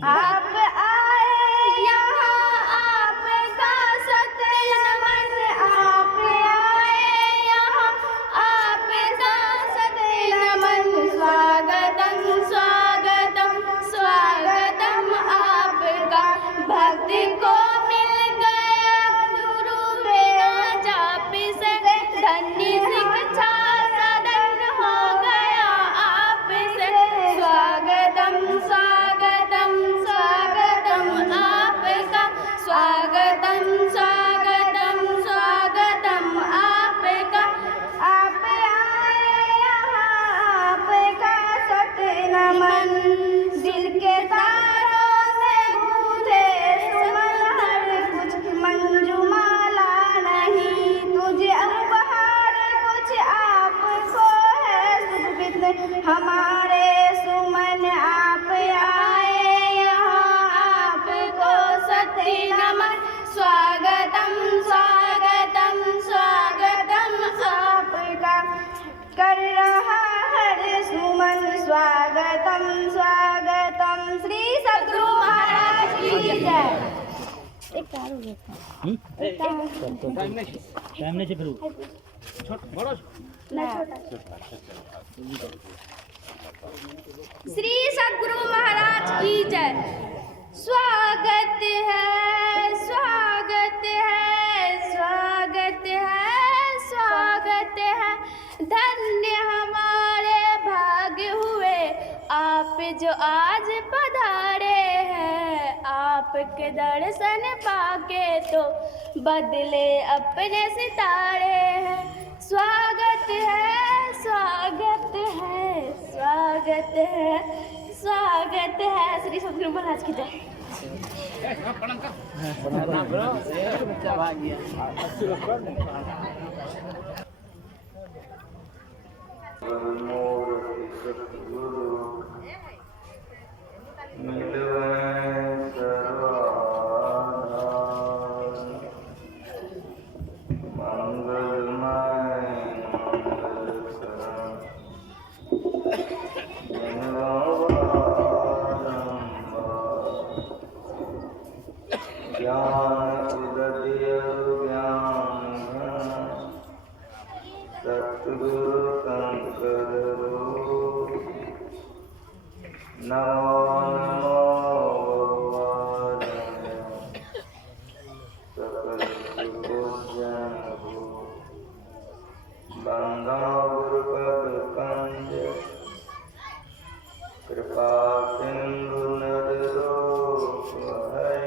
आप आए यहाँ आपका सत्य नमन, आप आए यहाँ आपका सत्य नमन। स्वागतम स्वागतम स्वागतम आपका, भक्ति को मिल गया गुरु बिना जाप से, धन्य शिक्षा सदन हो गया आपसे। स्वागतम स्वागतम स्वागतम आपका, स्वागतम स्वागतम स्वागतम आपका। आप आए यहाँ आपका सत्य नमन, दिल के तारों से गूंजे सुमन हर कुछ, मंजुमाला नहीं तुझे उपहार कुछ, आपको है सुविदित हमारे सुमन। आप आए यहाँ आपको सत्य नमन। स्वागतम स्वागतम स्वागतम आपका, कर रहा हर सुमन। स्वागतम स्वागतम। श्री सद्गुरु महाराज की जय। एक तार हो गया टाइम नहीं फिर बड़ा श्री सद्गुरु महाराज की जय। स्वागत है स्वागत है स्वागत है स्वागत है, धन्य हमारे भाग्य हुए आप जो आज पधारे हैं। आपके दर्शन पाके तो बदले अपने सितारे हैं। स्वागत है स्वागत है स्वागत है स्वागत है। श्री सद्गुरु महाराज की जय। सतगुरु शंकर नमो नमो सकल सुखोजन बंदा गुरुपद कंज, कृपा सिंधु नरलोक है,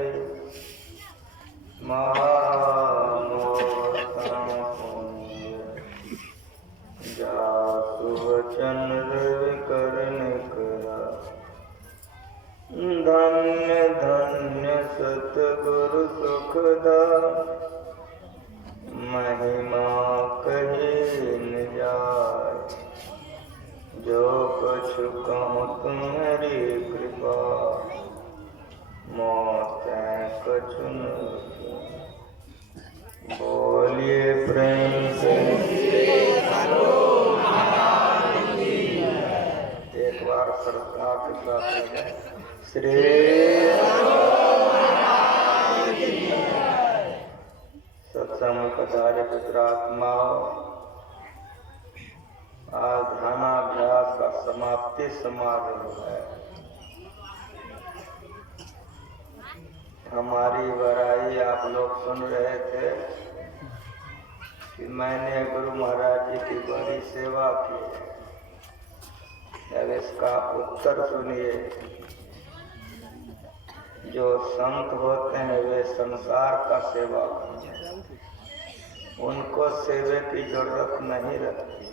वचन रवि करने करा। धन्य धन्य सतगुरु सुखदा, महिमा कही न जाय। जो कछु कहूँ तुम्हारी कृपा, मोते कछु न बोलिए प्रेम से। एक बार सरकार के साथ श्री सत्संग पधारे पुत्रात्मा, आज ध्यानाभ्यास का समाप्ति समारोह है। हमारी बड़ाई आप लोग सुन रहे थे कि मैंने गुरु महाराज जी की बड़ी सेवा की है। अब इसका उत्तर सुनिए। जो संत होते हैं वे संसार का सेवा करते हैं, उनको सेवे की जरूरत नहीं रहती।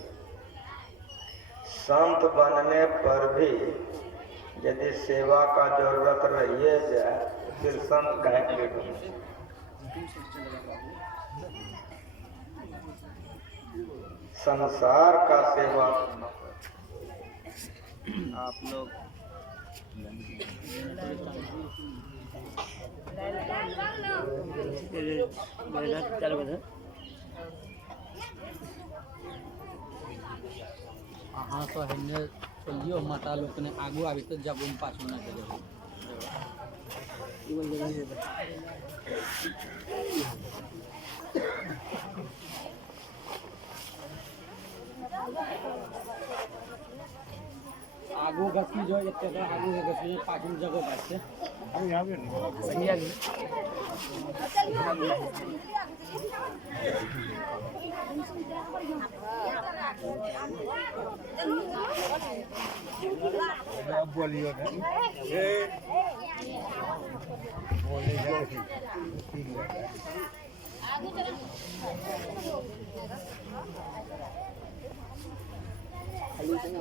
संत बनने पर भी यदि सेवा का जरूरत रही जाए तो फिर संत कहेंगे। संसार का सेवा आप लोग हाँ तो हमने चलियो माता लोग ने आगू आगे तो जब पास होना चाहिए। आगू गसी जो एक तरह आगू है गसी पाछू जगह बात है अब यहां पे सही है अब बोलियो ना बोले जाए आगे चलो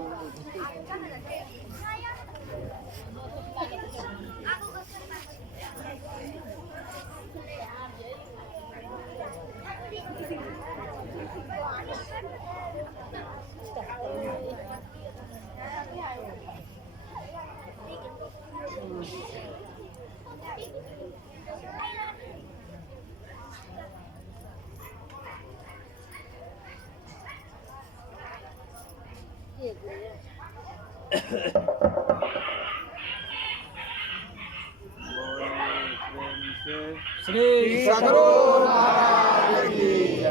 श्री सद्गुरु महाराज की जय।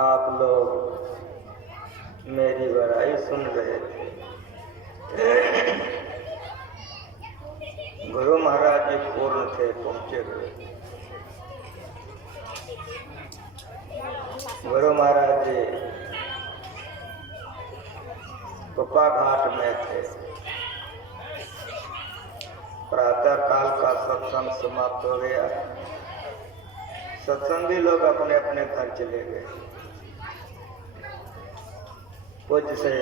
आप लोग मेरी बड़ाई सुन रहे थे। गुरु महाराज जी पूर्ण थे, पहुंचे हुए। गुरु महाराज जी कुपा घाट में थे। प्रातः काल का सत्संग समाप्त हो गया। सत्संगी लोग अपने अपने घर चले गए। कुछ से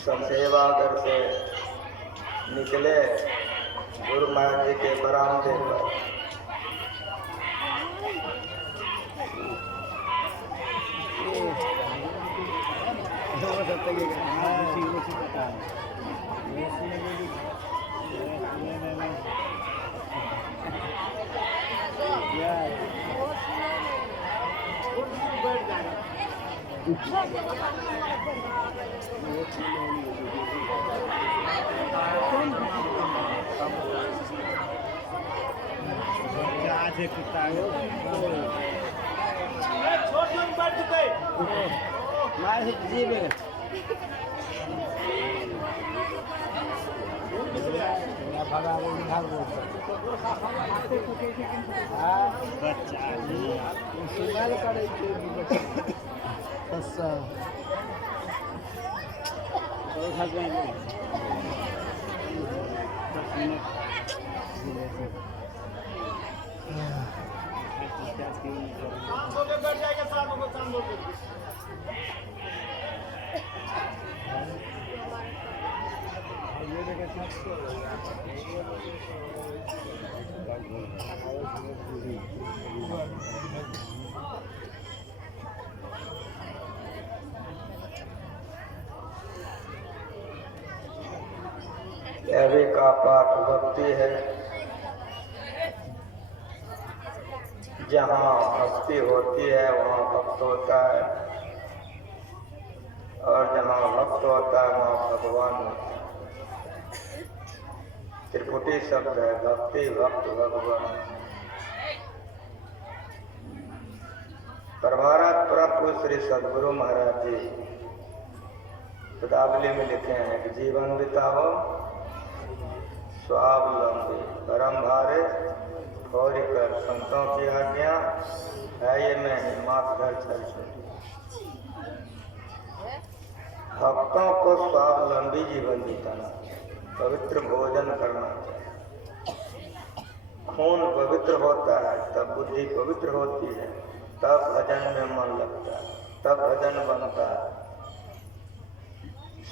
सेवागर से निकले गुरु महाराज जी के बरामदे पर। अभी का पाठ भक्ति है। जहाँ भक्ति होती है वहाँ भक्त होता है, और जहाँ भक्त होता है वहाँ भगवान होता है। त्रिपुटी शब्द है, भक्ति भक्त भगवान। परमारात प्रभु श्री सद्गुरु महाराज जी पदावली में लिखे हैं कि जीवन बिताओ स्वावलंबी, परम भारे और कर संतों की आज्ञा है ये मैं मात घर चल चुकी। भक्तों को स्वावलंबी जीवन बिताना, पवित्र भोजन करना चाहिए। खून पवित्र होता है तब बुद्धि पवित्र होती है, तब भजन में मन लगता है, तब भजन बनता है।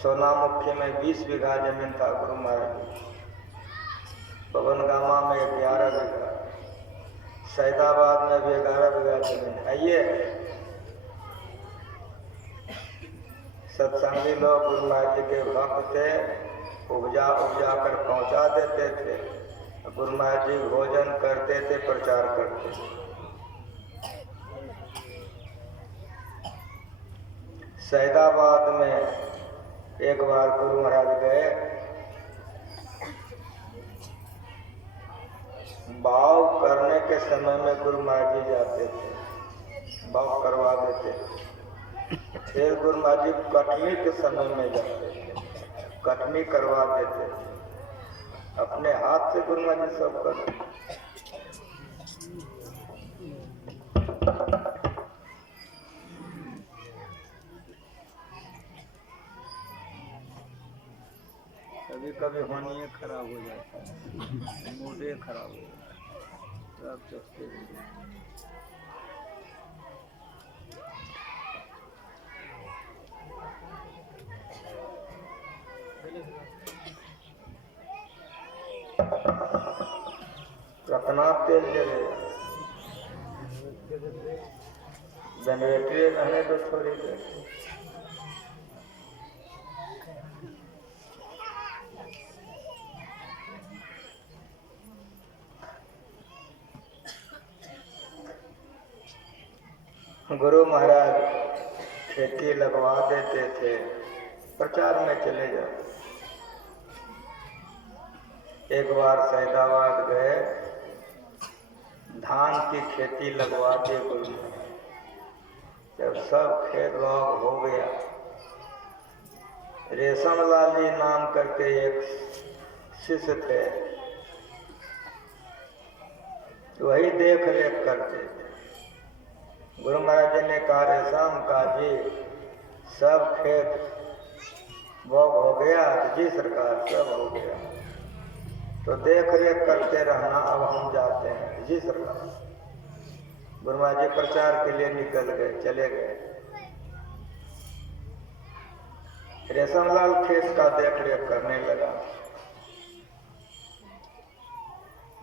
सोनामुखी में 20 बीघा जमीन था गुरु महाराज। पवन गामा में 11 बीघा, सैदाबाद में भी 11 बीघा जमीन है। ये सत्संगी लोग गुरु महाराज जी के भक्त थे, उपजा कर पहुंचा देते थे। गुरु महाराज जी भोजन करते थे, प्रचार करते थे। सैदाबाद में एक बार गुरु महाराज गए, भाव करने के समय में गुरु महाराज जी जाते थे, भाव करवा देते थे। फिर गुरु महाराज जी कटनी के समय में जाते थे, कटनी करवा देते थे। अपने हाथ से गुरु महाराज जी सब करते। कभी कभी होनी खराब हो जाता है, मूडे खराब हो जाता है, सब चलते हैं। कितना तेल जलेगा, जनरेटर रहने तो थोड़ी देर। गुरु महाराज खेती लगवा देते थे, प्रचार में चले जाते। एक बार सैदाबाद गए, धान की खेती लगवा दी गुरु महाराज। जब सब खेत बाग हो गया, रेशमलाल जी नाम करके एक शिष्य थे, वही देख रेख करते थे। गुरु महाराज जी ने कहा, रेशम का जी सब खेत बाग हो गया? जी सरकार सब हो गया। तो देख रेख करते रहना, अब हम जाते हैं। जी सरकार। गुरु महाराज जी प्रचार के लिए निकल गए, चले गए। रेशमलाल खेत का देख रेख करने लगा।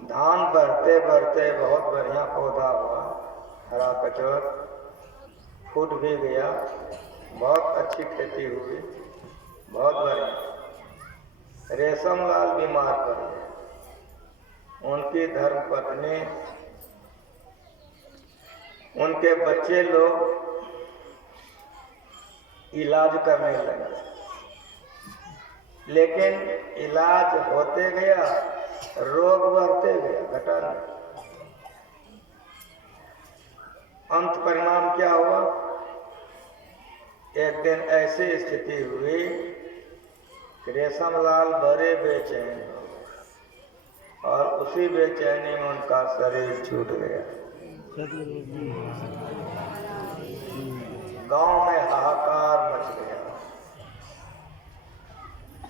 धान बढ़ते बढ़ते बहुत बढ़िया पौधा हुआ, हरा कचौर फूट भी गया, बहुत अच्छी खेती हुई, बहुत बढ़िया। रेशमलाल बीमार पड़ गए। उनकी धर्मपत्नी, उनके बच्चे लोग इलाज करने लगे, लेकिन इलाज होते गया, रोग बढ़ते गया, घटा नहीं। अंत परिणाम क्या हुआ? एक दिन ऐसी स्थिति हुई कि रेशमलाल बड़े बेचैन हो गए और उसी बेचैनी में उनका शरीर छूट गया। गांव में हाहाकार मच गया।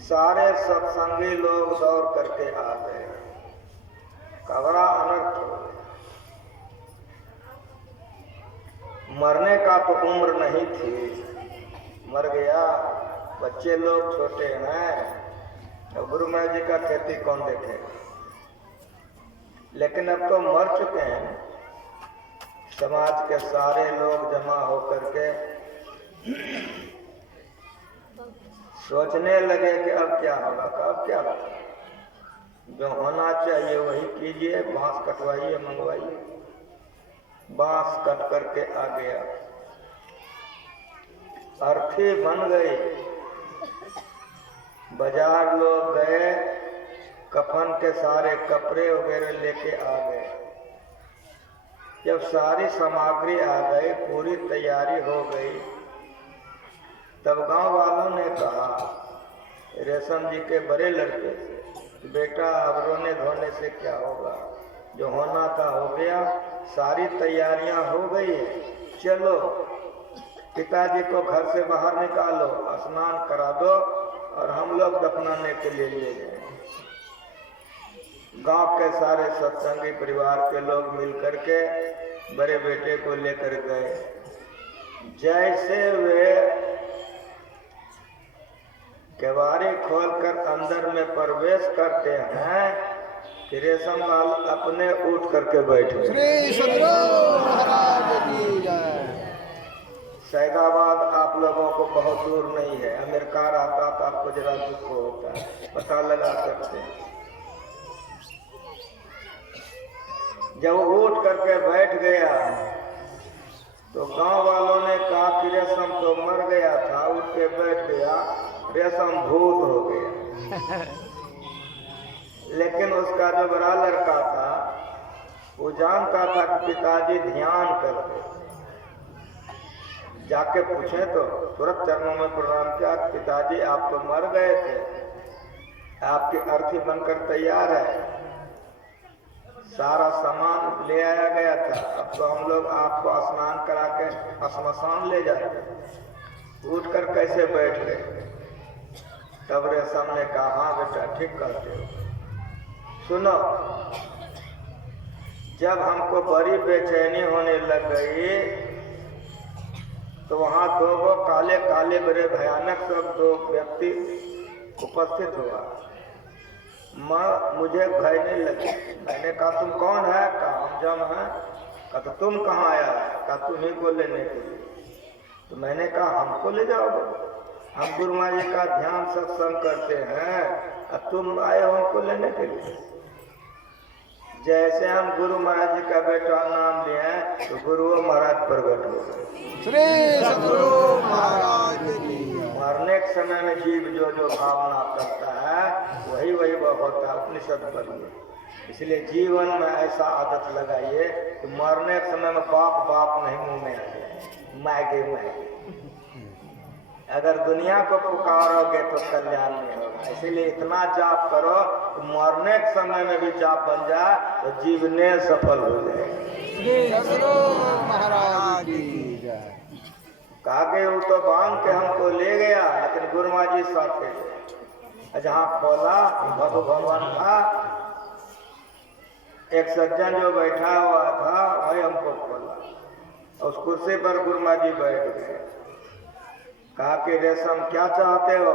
सारे सत्संगी लोग दौड़ करके आ गए, कबरा अनर्थ हो गया। मरने का तो उम्र नहीं थी, मर गया। बच्चे लोग छोटे हैं, तो गुरु महाराज जी का खेती कौन देखेगा? लेकिन अब तो मर चुके हैं। समाज के सारे लोग जमा होकर के सोचने लगे कि अब क्या होगा, अब क्या होगा। जो होना चाहिए वही कीजिए, बांस कटवाइए, मंगवाइए। बांस कट करके आ गया, अर्थी बन गई। बाजार लोग गए, कफन के सारे कपड़े वगैरह लेके आ गए। जब सारी सामग्री आ गई, पूरी तैयारी हो गई, तब गांव वालों ने कहा रेशम जी के बड़े लड़के से, बेटा अब रोने धोने से क्या होगा, जो होना था हो गया, सारी तैयारियां हो गई है, चलो पिताजी को घर से बाहर निकालो, स्नान करा दो और हम लोग दफनाने के लिए ले जाए। गांव के सारे सत्संगी परिवार के लोग मिलकर के बड़े बेटे को लेकर गए। जैसे वे केवाड़ी खोलकर अंदर में प्रवेश करते हैं कि रेशमलाल अपने उठ करके बैठ गए। श्री सद्गुरु महाराज की जय। सैदाबाद आप लोगों को बहुत दूर नहीं है, अमेरिका रहता तो आपको जरा दुख होता है, पता लगा सकते हैं। जब उठ करके बैठ गया तो गांव वालों ने कहा कि रेशम तो मर गया था, उठ के बैठ गया, रेशम भूत हो गया। लेकिन उसका जो बड़ा लड़का था वो जानता था कि पिताजी ध्यान करते। जाके पूछे तो तुरंत चरणों में प्रणाम किया, पिताजी आप तो मर गए थे, आपकी अर्थी बनकर तैयार है, सारा सामान ले आया गया था, अब तो हम लोग आपको स्नान करा के श्मशान ले जाते। उठकर कैसे बैठ गए? तब रेशम ने कहा हाँ बेटा ठीक कहते हो। सुनो, जब हमको बड़ी बेचैनी होने लग गई तो वहां दो काले काले बड़े भयानक सब दो व्यक्ति उपस्थित हुआ। मुझे भयने लगी। मैंने कहा तुम कौन है? कहा हम जम है। कहा तो तुम कहाँ आया? कहा तुम्ही को लेने के लिए। तो मैंने कहा हमको ले जाओगे? हम गुरु महाराज जी का ध्यान सत्संग करते हैं, अब तुम आए हो हमको लेने के लिए। जैसे हम गुरु महाराज जी का बेटा नाम लिए तो गुरु महाराज प्रकट हो गए। श्री सद्गुरु महाराज की। मरने के समय में जीव जो जो भावना करता है वही वही वह होता है, उपनिषद पढ़िए। इसलिए जीवन में ऐसा आदत लगाइए कि मरने के समय में बाप बाप नहीं मुंह में आए, मैगे मैगे। अगर दुनिया को पुकारोगे तो कल्याण नहीं होगा। इसीलिए इतना जाप करो तो मरने के समय में भी जाप बन जाए तो जीवने सफल हो जाए। श्री सद्गुरु महाराज की जय। कहा कि वो तो बांध के हमको ले गया, लेकिन गुरु महाराज जी साथ थे। जहाँ खोला भगवान था, एक सज्जन जो बैठा हुआ था वही हमको खोला। उस कुर्सी पर गुरु महाराज जी बैठ गए। कहा कि रेशम क्या चाहते हो?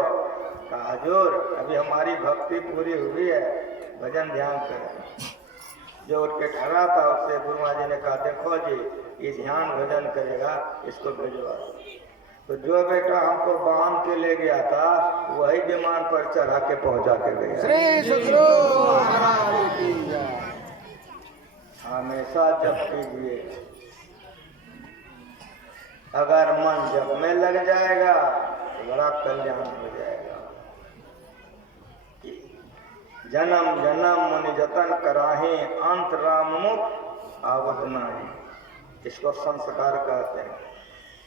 कहा हजूर अभी हमारी भक्ति पूरी हुई है, भजन ध्यान करें। जो उठ के खड़ा था उससे गुरु महाराज जी ने कहा देखो जी ये ध्यान भजन करेगा, इसको भिजवा। तो जो बेटा हमको बांध के ले गया था वही विमान पर चढ़ा के पहुंचा के गया। श्री सद्गुरु महाराज की जय। हमेशा जप कीजिए। अगर मन जप में लग जाएगा तो बड़ा कल्याण हो जाएगा। जन्म जन्म मुनि जतन कराहे, अंत राम मुख आवत नाही। इसको संस्कार कहते हैं।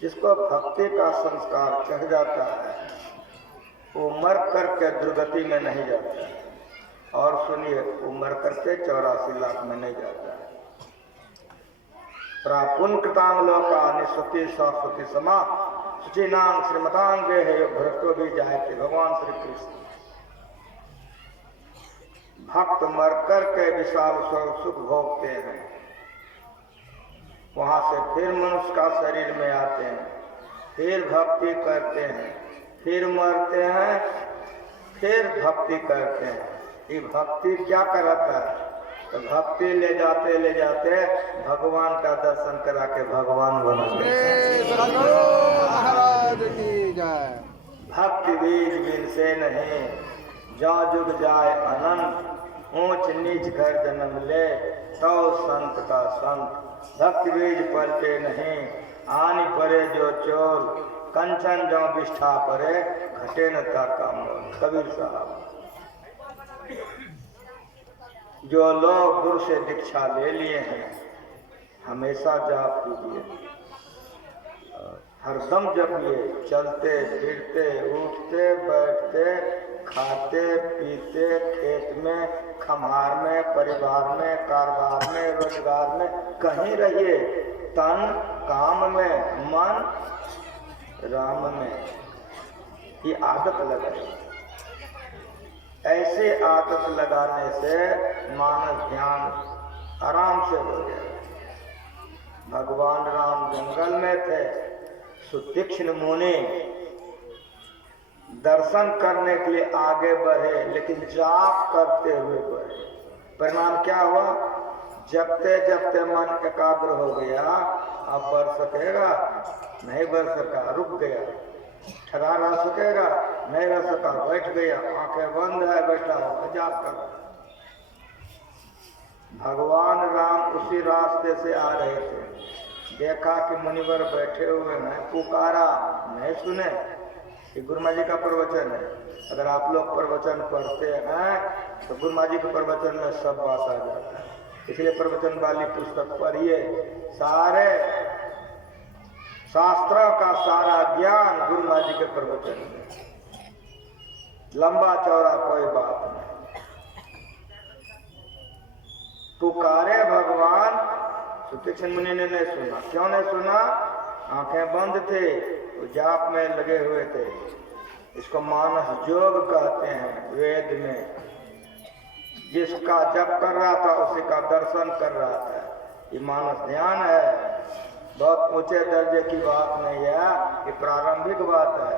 जिसको भक्ति का संस्कार चढ़ जाता है वो मर करके दुर्गति में नहीं जाता है। और सुनिए, वो मर करके 84 लाख में नहीं जाता है। प्रापुन कृतांग लोका निस्वति शाश्वती समा सुचिनाम श्रीमतांग है भ्रष्टो भी जाए थे। भगवान श्री कृष्ण भक्त मर कर के विशाल सुख भोगते हैं, वहां से फिर मनुष्य का शरीर में आते हैं, फिर भक्ति करते हैं, फिर मरते हैं, फिर भक्ति करते हैं। ये भक्ति क्या कराता है? तो भक्ति ले जाते भगवान का दर्शन करा के भगवान बना श्री सद्गुरु महाराज की जय। भक्ति बीज बिन से नहीं, जो जुग जाए अनंत, ऊंच नीच घर जन्म ले तो संत का संत। भक्ति बीज पलटे नहीं, आनी परे जो चोर, कंचन जो विष्ठा परे, घटे न था काम। कबीर साहब। जो लोग गुरु से दीक्षा ले लिए हैं हमेशा जाप कीजिए, हरदम जपिए। चलते फिरते उठते बैठते खाते पीते, खेत में खम्हार में, परिवार में, कारोबार में, रोजगार में, कहीं रहिए। तन काम में, मन राम में। ये आदत लगाइए। ऐसे आदत लगाने से मानस ध्यान आराम से हो जाए। भगवान राम जंगल में थे, सुतीक्ष्ण मुनि दर्शन करने के लिए आगे बढ़े, लेकिन जाप करते हुए बढ़े। परिणाम क्या हुआ? जपते जपते मन एकाग्र हो गया। अब बढ़ सकेगा? नहीं बढ़ सका, रुक गया। खड़ा रह सकेगा, नहीं रह सका, बैठ गया, आंखें बंद है, बैठा हो जाप कर। भगवान राम उसी रास्ते से आ रहे थे, देखा कि मुनिवर बैठे हुए हैं, पुकारा, नहीं सुने। ये गुरुमा जी का प्रवचन है। अगर आप लोग प्रवचन पढ़ते हैं तो गुरुमा जी के प्रवचन में सब बात आ जाता है। इसलिए प्रवचन वाली पुस्तक पढ़िए, सारे शास्त्रों का सारा ज्ञान गुरुमा जी के प्रवचन में, लंबा चौड़ा कोई बात नहीं। पुकारे भगवान, सुतीक्षण मुनि ने नहीं सुना। क्यों नहीं सुना? आंखें बंद थे, वो जाप में लगे हुए थे। इसको मानस योग कहते हैं वेद में। जिसका जप कर रहा था उसी का दर्शन कर रहा था, ये मानस ध्यान है। बहुत ऊंचे दर्जे की बात नहीं है, ये प्रारंभिक बात है।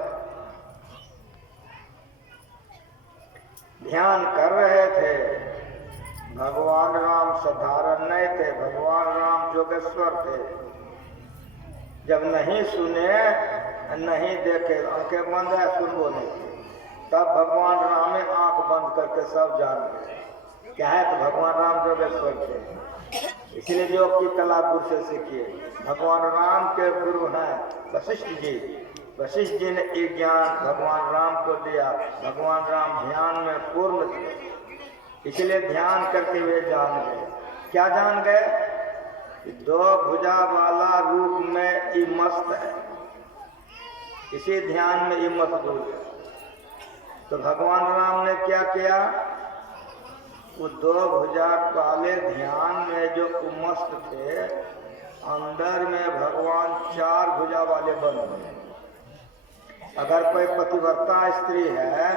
ध्यान कर रहे थे। भगवान राम साधारण नहीं थे, भगवान राम जोगेश्वर थे। जब नहीं सुने, नहीं देखे, आंखें बंद है, सुनबो नहीं थे, तब भगवान राम ने आंख बंद करके सब जान गए क्या है। तो भगवान राम जोगेश्वर थे। इसलिए योग की कला गुरु से सीखिए। भगवान राम के गुरु हैं वशिष्ठ जी। वशिष्ठ जी ने ये ज्ञान भगवान राम को दिया। भगवान राम ध्यान में पूर्ण थे, इसलिए ध्यान करते हुए जान गए। क्या जान गए? दो भुजा वाला रूप में ये मस्त है, इसी ध्यान में ये मशगूल है। तो भगवान राम ने क्या किया? वो दो भुजा वाले ध्यान में जो मस्त थे, अंदर में भगवान चार भुजा वाले बन गए। अगर कोई पतिव्रता स्त्री है,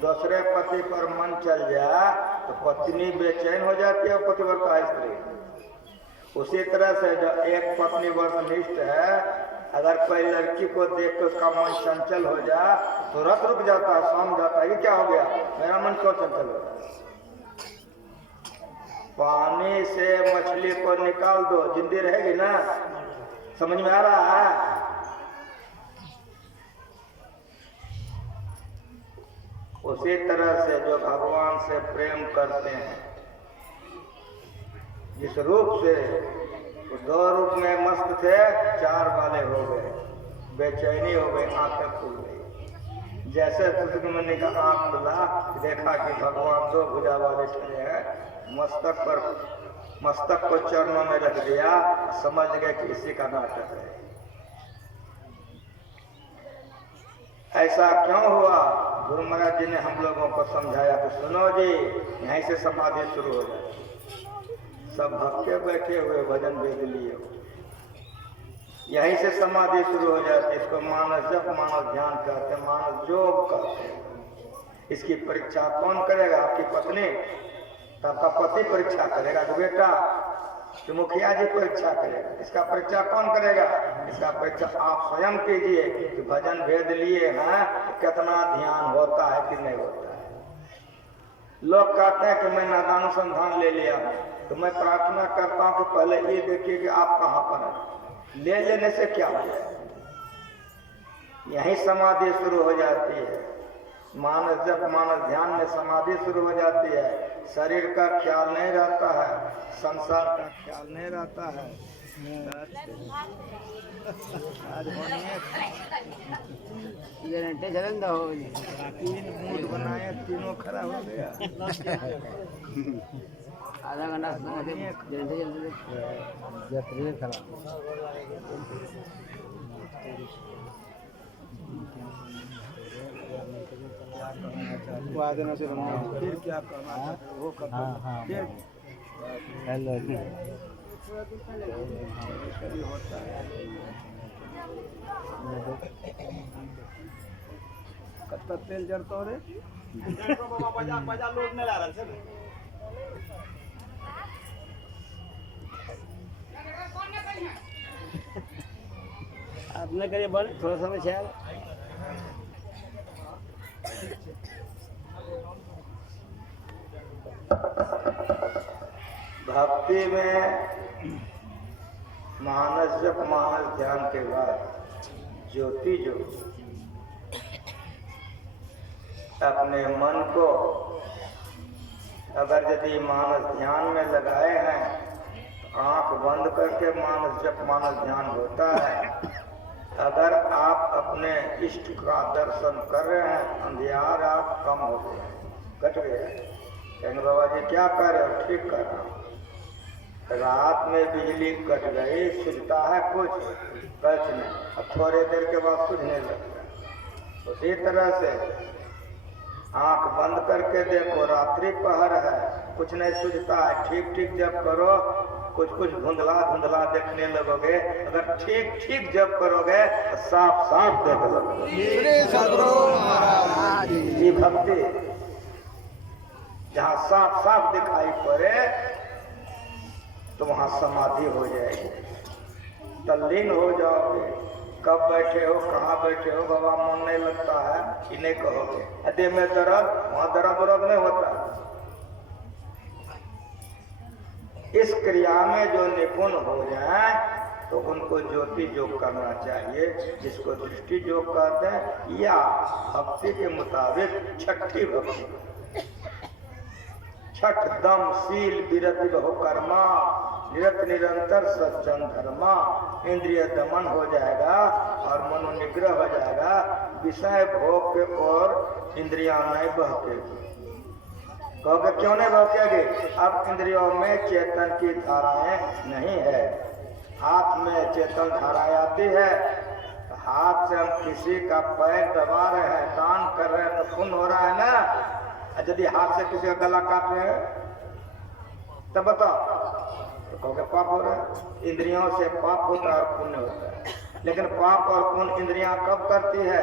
दूसरे पति पर मन चल जाए तो पत्नी बेचैन हो जाती है, पतिव्रता स्त्री। उसी तरह से जो एक पत्नी व्रतनिष्ठ है, अगर कोई लड़की को देख के उसका मन चंचल हो जाए, तुरंत रुक जाता है, सम जाता है। ये क्या हो गया? मेरा मन क्यों चंचल हो रहा है? पानी से मछली को निकाल दो, जिंदी रहेगी ना? समझ में आ रहा है? उसी तरह से जो भगवान से प्रेम करते हैं, जिस रूप से वो दो रूप में मस्त थे, चार वाले हो गए, बेचैनी हो गई, आंखें खुल गई। जैसे सुतक मुनि का आंख खुला, देखा कि भगवान दो भुजा वाले खड़े हैं, मस्तक को चरणों में रख दिया, समझ गए कि इसी का नाटक है। ऐसा क्यों हुआ? गुरु महाराज जी ने हम लोगों को समझाया कि सुनो जी, यहीं से समाधि शुरू हो जाए। सब भक्के बैठे हुए भजन वेद लिए, यहीं से समाधि शुरू हो जाती है। इसको मानस जप, मानस ध्यान कहते हैं, मानस योग कहते हैं। इसकी परीक्षा कौन करेगा? आपकी पत्नी, तो आपका पति परीक्षा करेगा। तो बेटा, तो मुखिया जी परीक्षा करेगा। इसका परीक्षा कौन करेगा? इसका परीक्षा आप स्वयं कीजिए कि भजन भेद लिए हैं, कितना ध्यान होता है कि नहीं होता है। लोग कहते हैं कि मैं नादानुसंधान ले लिया, तो मैं प्रार्थना करता हूं कि पहले ये देखिए कि आप कहां पर हैं। ले लेने से क्या हो जाए? यही समाधि शुरू हो जाती है। मानस जप, मानस ध्यान में समाधि शुरू हो जाती है। शरीर का ख्याल नहीं रहता है, संसार का ख्याल नहीं रहता है। तीन मूड बनाए, तीनों खड़ा हो गया। आधा घंटा जल्दी फिर क्या करना चाहते हो वो करना। फिर हेलो होता है कत्ता तेल जरता रे लोड नहीं ला रहा है। आपने करिए बड़े थोड़ा समय ख्याल। भक्ति में मानस जप, मानस ध्यान के बाद ज्योति जो अपने मन को अगर यदि मानस ध्यान में लगाए हैं, आंख बंद करके मानस जब मानस ध्यान होता है, अगर आप अपने इष्ट का दर्शन कर रहे हैं, अंधियार आप कम हो गए, कट गया। कहेंगे बाबा जी क्या कर रहे हो? ठीक कर रहा हूँ। रात में बिजली कट गई, सुझता है कुछ नहीं, अब थोड़ी देर के बाद सुझने लगता है। उसी तरह से आंख बंद करके देखो, रात्रि पहर है, कुछ नहीं सुझता है, ठीक ठीक जब करो, कुछ कुछ धुंधला धुंधला देखने लगोगे। अगर ठीक ठीक जब करोगे तो साफ साफ देख लगोगे। श्री सद्गुरु महाराज की ये भक्ति जहाँ साफ साफ दिखाई पड़े तो वहाँ समाधि हो जाएगी, तल्लीन हो जाओगे। कब बैठे हो, कहाँ बैठे हो, बाबा मन नहीं लगता है, ये नहीं कहोगे। देह में दर्द, वहाँ दर्द नहीं होता। इस क्रिया में जो निपुण हो जाए तो उनको ज्योति योग करना चाहिए, जिसको दृष्टि योग कहते हैं, या भक्ति के मुताबिक छठी भक्ति। छठ दम शील विरति बहु कर्मा, निरत निरंतर सज्जन धर्मा। इंद्रिय दमन हो जाएगा और मनोनिग्रह हो जाएगा, विषय भोग के और इंद्रियां नहीं बहकेगी। कहोगे क्यों नहीं बहकेगी? अब इंद्रियों में चेतन की धाराएं नहीं है। हाथ में चेतन धाराएं आती है, हाथ से हम किसी का पैर दबा रहे हैं, दान कर रहे हैं तो पुण्य हो रहा है ना। यदि हाथ से किसी का गला काट रहे हैं तब बताओ, तो कहोगे पाप हो रहा है। इंद्रियों से पाप होता है और पुण्य होता है। लेकिन पाप और पुण्य इंद्रियां कब करती है?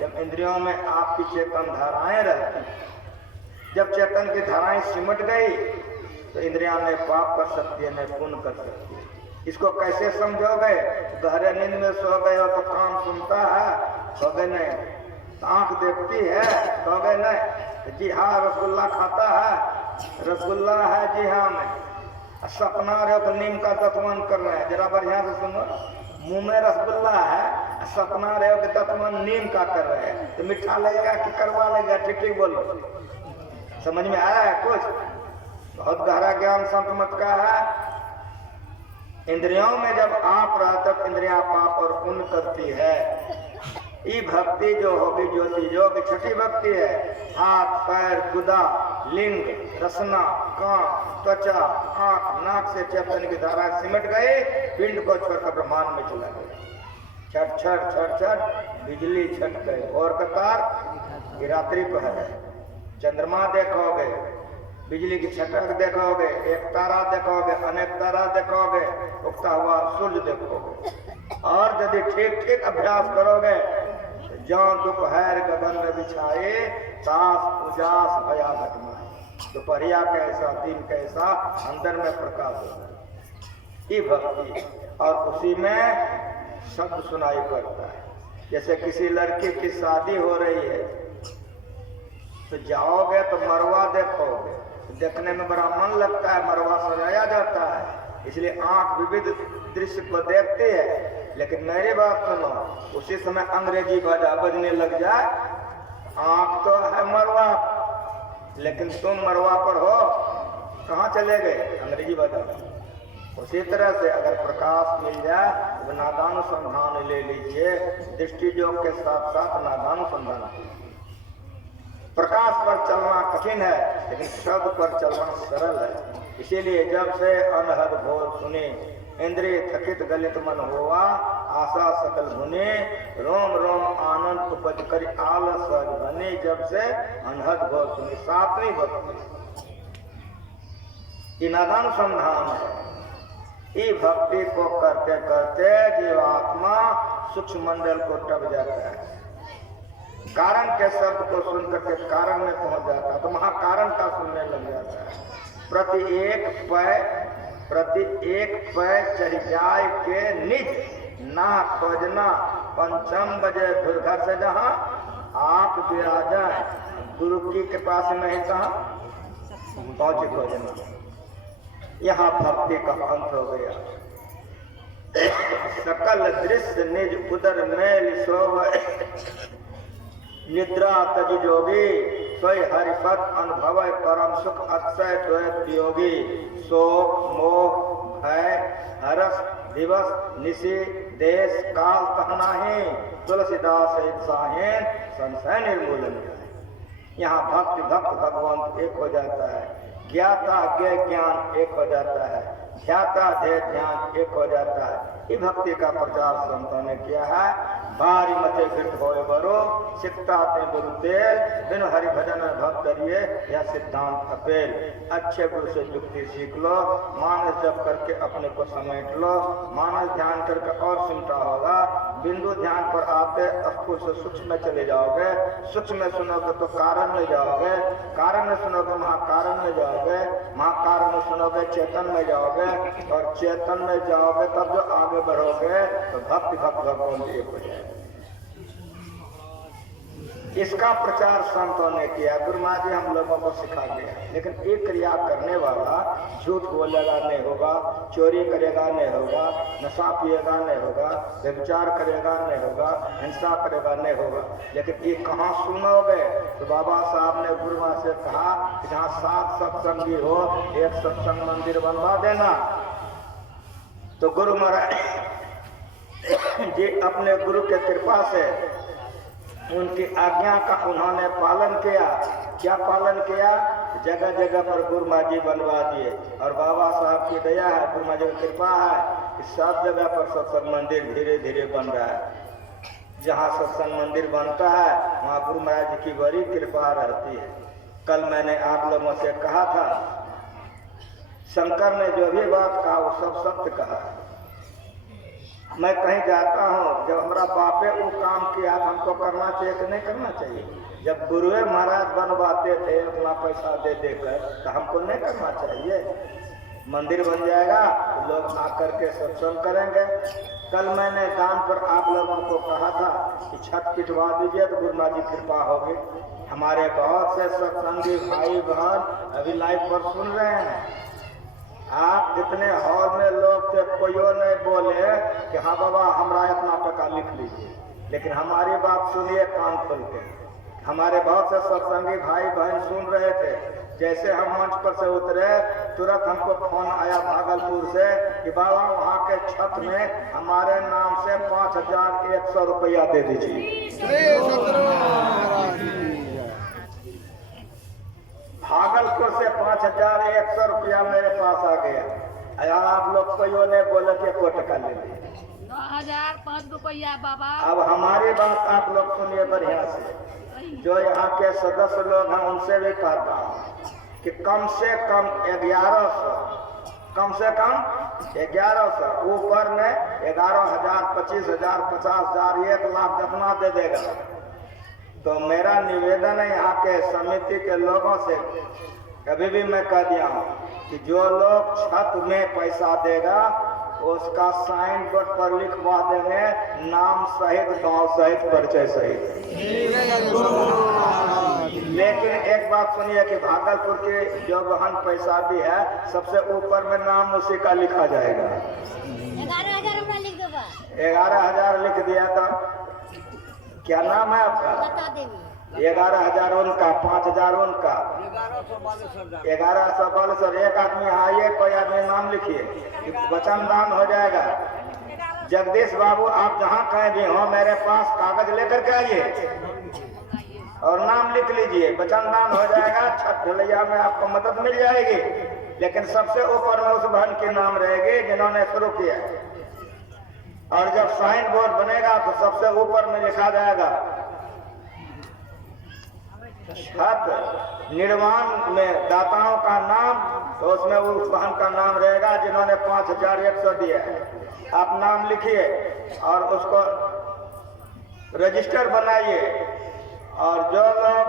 जब इंद्रियों में आपकी चेतन धाराएं रहती हैं। जब चेतन की धाराएं सिमट गई तो इंद्रियां ने पाप कर सकती है, नहीं पुण्य कर सकती है। इसको कैसे समझोगे? गहरे नींद में सो गए हो तो कान सुनता है, कहोगे नहीं। आंख देखती है, कहोगे नहीं। जी हाँ, रसगुल्ला खाता है, रसगुल्ला है जी हाँ में। सपना रहे तो नीम का तत्वन कर रहे हैं, जरा बढ़िया से सुनो। मुंह में रसगुल्ला है, सपना रहे हो कि तत्वन नीम का कर रहे हैं, तो मीठा लगेगा कि कड़वा लगेगा? ठीक ठीक बोलो, समझ में आया है कुछ? बहुत गहरा ज्ञान संत मत का है। इंद्रियों में जब आप रहते तो इंद्रियां पाप और पुण्य करती है। ये भक्ति जो होगी ज्योति योग, छठी भक्ति है। हाथ पैर गुदा लिंग रसना कान त्वचा आंख नाक से चेतन की धारा सिमट गई, पिंड को छोड़कर ब्रह्मांड में चला गया। छठ छठ छठ छठ बिजली छट गई। और कतार की रात्रि पहर है, चंद्रमा देखोगे, बिजली की छटक देखोगे, एक तारा देखोगे, अनेक तारा देखोगे, उगता हुआ सूर्य देखोगे। और यदि ठीक ठीक अभ्यास करोगे, जो दोपहर गगन में बिछाए सास उजास भया घटनाए। दोपहरिया कैसा दिन कैसा, अंदर में प्रकाश होता है। भक्ति और उसी में शब्द सुनाई पड़ता है। जैसे किसी लड़की की शादी हो रही है तो जाओगे तो मरवा देखोगे, देखने में बड़ा मन लगता है, मरवा सजाया जाता है, इसलिए आंख विविध दृश्य को देखती है। लेकिन मेरी बात सुनो, उसी समय अंग्रेजी बाजा बजने लग जाए, आंख तो है मरवा, लेकिन तुम मरवा पर हो, कहाँ चले गए? अंग्रेजी बाजा। उसी तरह से अगर प्रकाश मिल जाए तो नादानुसंधान ले लीजिए, दृष्टि योग के साथ साथ नादानुसंधान। प्रकाश पर चलना कठिन है, लेकिन शब्द पर चलना सरल है। इसीलिए जब से अनहद बोल सुने, इंद्रिय थकित गलित मन हुआ, आशा सकल धुने, रोम रोम आनंद उपज करी आलस बने। जब से अनहद बोल सुनी, सातवीं भक्ति ये नादानुसंधान है। ये भक्ति को करते करते जीवात्मा सूक्ष्म मंडल को टप जाता है, कारण के शब्द को सुनकर के कारण में पहुंच जाता है, तो महाकारण का सुनने लग जाता है। प्रति एक पै चढ़ जाए के निज ना खोजना, पंचम बजे फिर घर से जहाँ आप विराजा गुरु की कृपा से नहीं कहा पहुंचे खोजना। यहाँ भक्ति का अंत हो गया। सकल दृश्य निज उदर मेल सोव निद्रा तज जोगी सोई हरिपद अनुभव परम सुख अक्षय द्वैत योगी शोक मोह भय हरस दिवस निशि देश काल तहनाही तुलसीदास साहेन संशय निर्मूलन। यहाँ भक्त भगवान एक हो जाता है, ज्ञाता ज्ञ ज्ञान एक हो जाता है, ध्याता ध्येय ध्यान एक हो जाता है। ये भक्ति का प्रचार संतों ने किया है। बारी मते घृत होए बरो सिकता ते गुरु तेल बिन हरि भजन भक्त करिए या सिद्धांत अपेल। अच्छे गुरु से युक्ति सीख लो, मानस जप करके अपने को समेट लो, मानस ध्यान करके और सिमटा होगा। बिंदु ध्यान पर आते स्थूल से सूक्ष्म में चले जाओगे, सूक्ष्म में सुनोगे तो कारण में जाओगे, कारण में सुनोगे महाकारण में जाओगे, महाकारण में सुनोगे चेतन में जाओगे, और चेतन में जाओगे तब जो आगे बढ़ोगे तो भक्ति भगवान एक हो जाएगा। इसका प्रचार संतों ने किया, गुरु महाराज जी हम लोगों को सिखा दिया। लेकिन एक क्रिया करने वाला झूठ बोलेगा नहीं होगा, चोरी करेगा नहीं होगा, नशा पिएगा नहीं होगा, व्यभिचार करेगा नहीं होगा, हिंसा करेगा नहीं होगा। लेकिन ये कहाँ सुनोगे? तो बाबा साहब ने गुरु महाराज से कहा कि जहाँ 7 सत्संगी हो एक सत्संग मंदिर बनवा देना। तो गुरु महाराज जी अपने गुरु के कृपा से उनकी आज्ञा का उन्होंने पालन किया। क्या पालन किया? जगह जगह पर गुरु महाराज जी बनवा दिए। और बाबा साहब की दया है, गुरु महाराज जी की कृपा है कि सब जगह पर सत्संग मंदिर धीरे धीरे बन रहा है। जहाँ सत्संग मंदिर बनता है वहाँ गुरु महाराज जी की बड़ी कृपा रहती है। कल मैंने आप लोगों से कहा था, शंकर ने जो भी बात कहा वो सब सत्य कहा। मैं कहीं जाता हूँ, जब हमारा बापे वो काम किया तो हमको करना चाहिए कि नहीं करना चाहिए? जब गुरुए महाराज बनवाते थे अपना पैसा दे देकर तो हमको नहीं करना चाहिए? मंदिर बन जाएगा तो लोग आकर के सत्संग करेंगे। कल मैंने दान पर आप लोगों को कहा था कि छत पिटवा दीजिए तो गुरु महाराज जी कृपा होगी। हमारे बहुत से सत्संगी भाई बहन अभी लाइव पर सुन रहे हैं। आप इतने हॉल में लोग थे, कोई नहीं बोले कि हाँ बाबा हमारा इतना टका लिख लीजिए, लेकिन हमारी बात सुनिए कान खोल के। हमारे बहुत से सत्संगी भाई बहन सुन रहे थे। जैसे हम मंच पर से उतरे तुरंत हमको फोन आया भागलपुर से कि बाबा वहाँ के छत में हमारे नाम से 5100 रुपया दे दीजिए। भागलपुर से 5100 रुपया मेरे पास आ गया। आप लोग कोई ने बोले कि को टका ले लीजिए, 9005 रुपया बाबा। अब हमारी बात आप लोग सुनिए बढ़िया से। जो यहाँ के सदस्य लोग हैं उनसे भी कहता हूँ कि कम से कम 1100, कम से कम 1100, ऊपर में 11,000, 25,000, 50,000, 1 लाख जितना दे देगा। तो मेरा निवेदन है यहाँ के समिति के लोगों से, कभी भी मैं कह दिया हूँ कि जो लोग छत में पैसा देगा उसका साइन बोर्ड पर लिखवा देंगे, नाम सहित, गांव सहित, परिचय सहित। लेकिन एक बात सुनिए कि भागलपुर के जो बहन पैसा भी है सबसे ऊपर में नाम उसी का लिखा जाएगा। 11,000 लिख दो। 11,000 लिख दिया था। क्या नाम है आपका? बता देंगे। 11,000 उनका, 5,000 उनका, 1142। एक आदमी आइए, कोई आदमी नाम लिखिए, वचन दान हो जाएगा। जगदीश बाबू आप जहाँ कहीं भी हो मेरे पास कागज लेकर के आइए और नाम लिख लीजिए, वचन दान हो जाएगा। छत ढलैया में आपको मदद मिल जाएगी। लेकिन सबसे ऊपर में उस बहन के नाम रहेगी जिन्होंने शुरू किया। और जब साइन बोर्ड बनेगा तो सबसे ऊपर में लिखा जाएगा छत निर्माण में दाताओं का नाम, तो उसमें उस बहन का नाम रहेगा जिन्होंने 5100 दिया है। आप नाम लिखिए और उसको रजिस्टर बनाइए। और जो लोग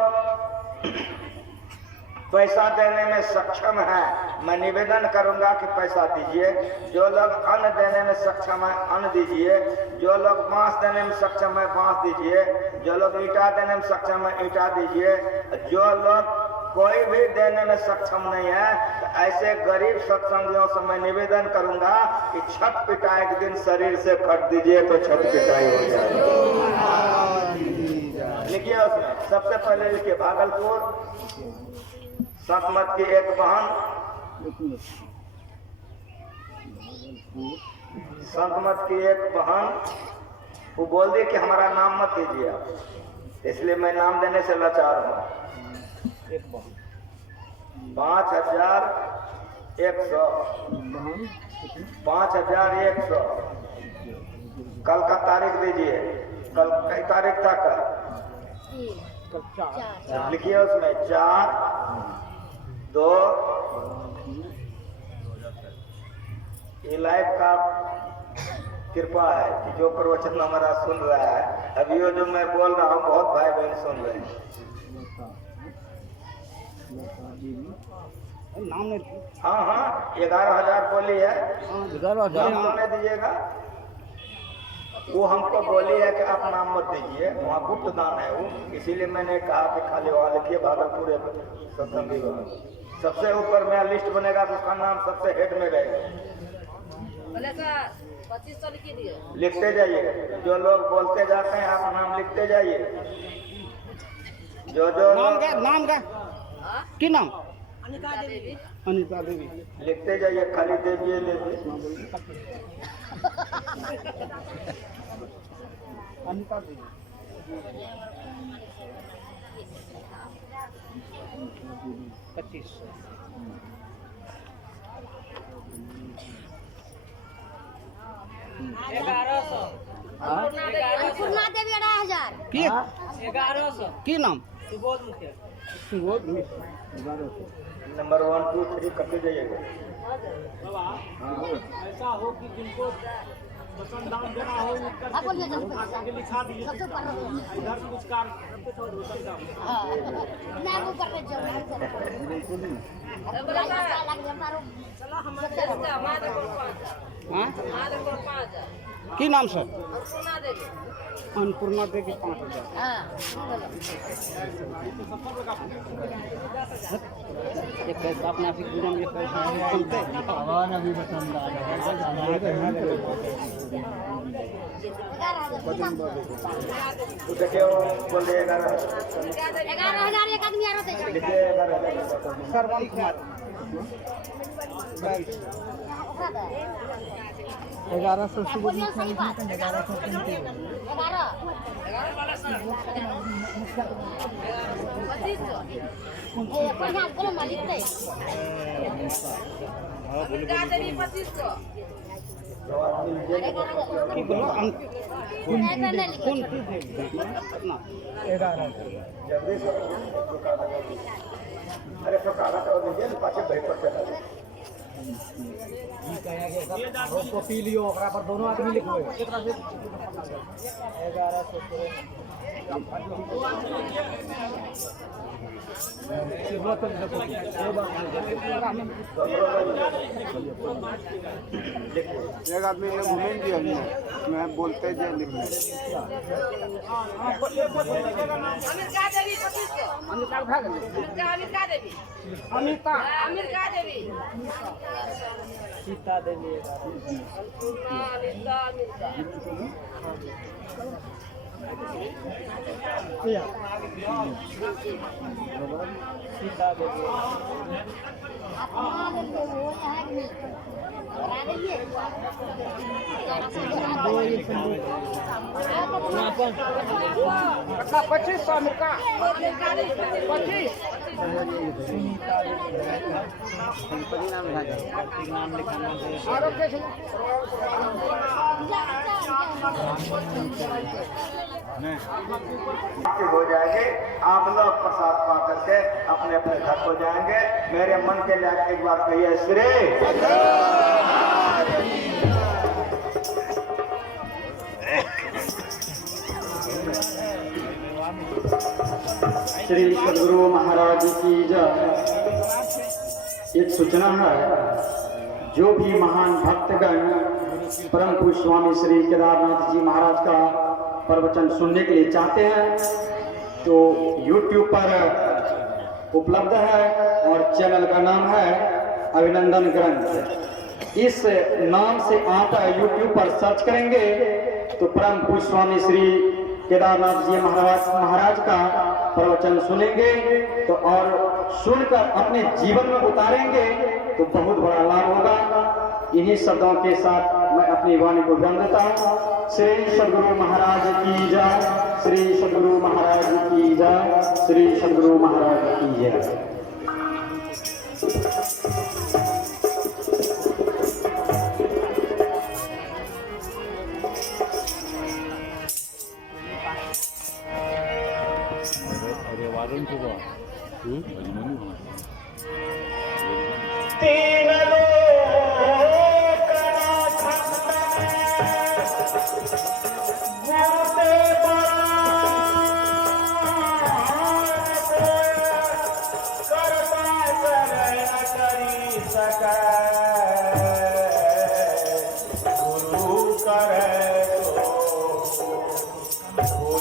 पैसा देने में सक्षम है, मैं निवेदन करूंगा कि पैसा दीजिए। जो लोग अन्न देने में सक्षम है अन्न दीजिए। जो लोग बांस देने में सक्षम है बांस दीजिए। जो लोग ईंटा देने में सक्षम है ईंटा दीजिए। जो लोग कोई भी देने में सक्षम नहीं है, तो ऐसे गरीब सत्संगियों से मैं निवेदन करूंगा कि छठ पिटाई के दिन शरीर से कट दीजिए तो छठ पिटाई हो जाएगी। लिखिए उसमें सबसे पहले लिखिए भागलपुर संतमत की एक बहन, संतमत की एक बहन वो बोल दी कि हमारा नाम मत दीजिए आप, इसलिए मैं नाम देने से लाचार हूँ। 5100 5100 कल का तारीख दीजिए। कल कई तारीख था? कल लिखिए उसमें 4/2। ये लाइव का कृपा है कि जो प्रवचन हमारा सुन रहा है, अभी वो जो मैं बोल रहा हूँ बहुत भाई बहन सुन रहे हैं। हाँ हाँ 11,000 बोली है, 11,000 नाम नहीं दीजिएगा। वो हमको बोली है कि आप नाम मत दीजिए, वहाँ गुप्त दान है वो, इसीलिए मैंने कहा कि खाली वहाँ लिखिए भागलपुर सत्संगी भवन। सबसे ऊपर मेरा लिस्ट बनेगा तो उसका नाम सबसे हेड में रहेगा। 2500 लिख दिए। लिखते जाइए, जो लोग बोलते जाते हैं आप नाम लिखते जाइए। जो जो नाम का की नाम? अनिता देवी। अनिता देवी लिखते जाइए, खाली देवी लेते। अनिता देवी 2500। अन्नपूर्णा देवी 11,000 की 1100 की नाम? सुबोध मुखिया। सुबोध मुखिया 1100। नंबर 1 2 3 करते जाइएगा। ऐसा हो कि जिनको पसंद दान देना हो आगे लिखा दीजिए। इधर से कुछ की नाम सर? अन्नपूर्णा देवी 5,000। अपना देखिए बोल रहे 11,000 एक आदमी आरो दे। सरवन कुमार 1100 सुबह 2500 की बोलो कौन अपना 1100। अरे तो कागज और दीजिए ना, पाछे भाई पर चला वो पी लियो ओकरा पर दोनों आदमी लिखो। 1100 एक आदमी ने घूमेंगे मैं बोलते जाए लिखने। अमिता अमेरिका देवी। सीता देवी सीता देवी का 2500 अमेरिका 25 नाम लिखाना हो जाएंगे। आप लोग प्रसाद पा करके अपने अपने घर को जाएंगे। मेरे मन के लिए एक बार कहिए श्री श्री सद्गुरु महाराज की जय। एक सूचना है, जो भी महान भक्तगण परम पूज्य स्वामी श्री केदारनाथ जी महाराज का प्रवचन सुनने के लिए चाहते हैं तो YouTube पर उपलब्ध है और चैनल का नाम है अभिनंदन ग्रंथ। इस नाम से आप YouTube पर सर्च करेंगे तो परम पूज्य स्वामी श्री केदारनाथ जी महाराज का प्रवचन सुनेंगे तो और सुनकर अपने जीवन में उतारेंगे तो बहुत बड़ा लाभ होगा। इन्हीं शब्दों के साथ मैं अपनी वाणी को बंद देता हूँ। श्री सद्गुरु महाराज की जय, श्री सद्गुरु महाराज की जय, श्री सद्गुरु महाराज की जय।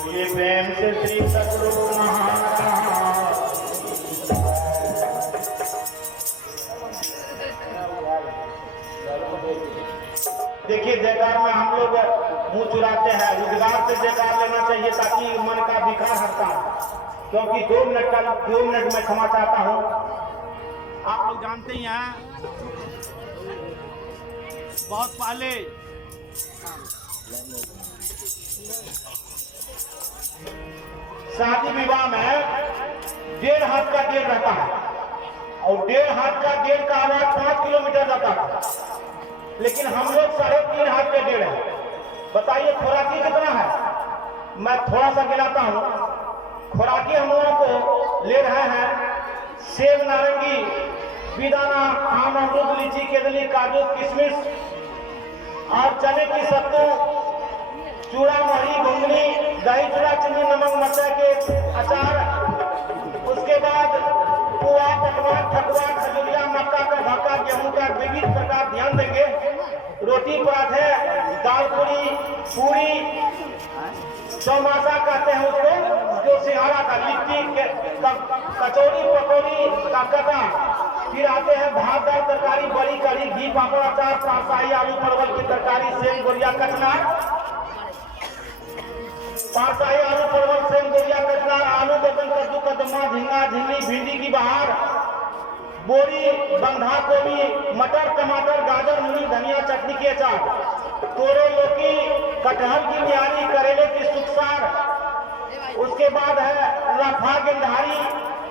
तीन प्रेम से श्री सद्गुरु महाराज। देखिए जयकार में हम लोग मुंह चुराते हैं, रोजगार से जयकार लेना चाहिए ताकि मन का विकार हटता है। क्योंकि 2 मिनट में क्षमा चाहता हूँ। आप लोग जानते ही हैं बहुत पहले शादी विवाह में 1.5 हाथ का डेढ़ रहता है और 1.5 हाथ का डेढ़ का आवाज 5 किलोमीटर रहता था, लेकिन हम लोग 3.5 हाथ के डेढ़ है। बताइए खुराकी कितना है? मैं थोड़ा सा गिनाता हूँ। खुराकी हम लोगों को ले रहे हैं सेब, नारंगी, बेदाना, आम, अमरूद, लीची, केदली, काजू, किशमिश और चने की सत्तू, चूड़ा, मोहरी, घुंगनी, दही, चूड़ा, चीनी, नमक, मरचा के अचार, उसके बाद पुआ, पकवान, ठकुआ, खजूरिया, मक्का का भक्का, गेहूं का विविध प्रकार ध्यान देंगे। रोटी, पराठे, दाल, पूरी, चौमासा कहते हैं उसको, जो सिंघाड़ा का, लिट्टी, कचौड़ी, पकौड़ी का कटा, फिर आते हैं भात, दाल, तरकारी, बड़ी, कढ़ी, घी, पापड़, अचार, शाही आलू परवल की तरकारी, सेम, गोरिया, कचना, शाही आलू परवल, सेम, गोरिया, कचना, आलू, बैंगन, कद्दू, कदमा, झींगा, झिंगली, भिंडी की बहार, बोरी, बंधा गोभी, मटर, टमाटर, गाजर, मूली, धनिया, चटनी के अचार, तोरे, लौकी, कटहल की न्यारी, करेले की सुखसार, उसके बाद है लफा, गेंधारी,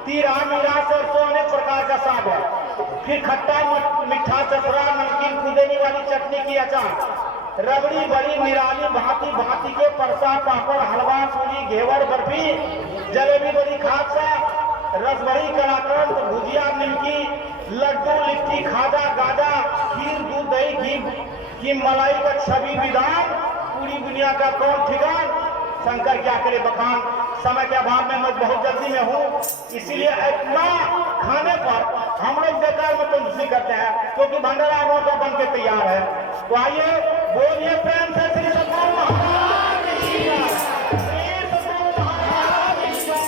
तीरा, मीरा, सरसों, अनेक प्रकार का साग है। फिर खट्टा, मीठा, चपड़ा, नमकीन, खुदेनी वाली चटनी की अचार, रबड़ी, बड़ी, निराली, भांति भांति के परसा, पापड़, हलवा, पूरी, घेवर, बर्फी, जलेबी, बड़ी, खादसा, रसभरी, कलाकंद, भुजिया, निमकी, लड्डू, लिट्टी, खाजा, गाजा, खीर, दूध, दही, घी की मलाई का छवि विधान, पूरी दुनिया का कौन ठिकान, शंकर क्या करे बखान। समय के अभाव में मैं बहुत जल्दी में हूँ, इसीलिए इतना खाने पर हम लोग जयकार में कंजूसी करते हैं, क्योंकि भंडारा रोटा बन के तैयार है। तो आइए बोलिए प्रेम से श्री सद्गुरु महाराज की जय, श्री सद्गुरु महाराज की जय,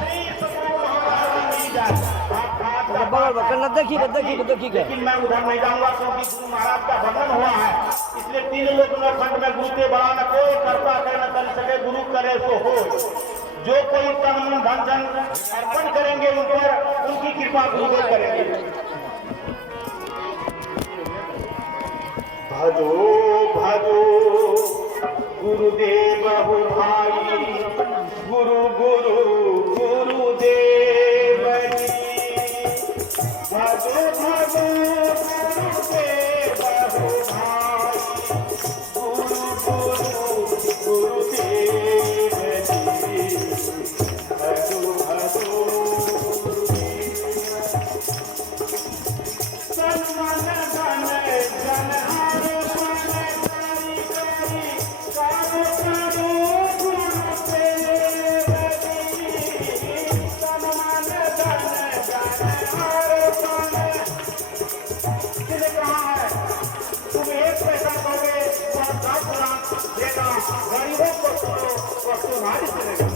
श्री सद्गुरु महाराज की जय। लेकिन मैं उधर नहीं जाऊंगा क्योंकि गुरु महाराज का वर्णन हुआ है, इसलिए 3 लोग खंड में गुरु के बड़ा न कोई करता कर न कर सके, गुरु करे सो हो। जो कोई तन मन धन जन अर्पण करेंगे उन पर उनकी कृपा गुरुदेव करेंगे। भजो भजो गुरुदेव हो भाई, गुरु गुरु गुरुदेव जी, भजो भजो गुरुदेव हो भाई, गुरु गुरु गुरुदेव जी, भजो भजो सन्मान धन जन हारो मन करी करी कारो कारो गुरुदेव जी, सन्मान धन जन हारो मन। किसने कहा है तुम 1 पैसा दोगे और 10 लाख देगा, गरीबों को छोड़ो और तुम्हारी चलेगा।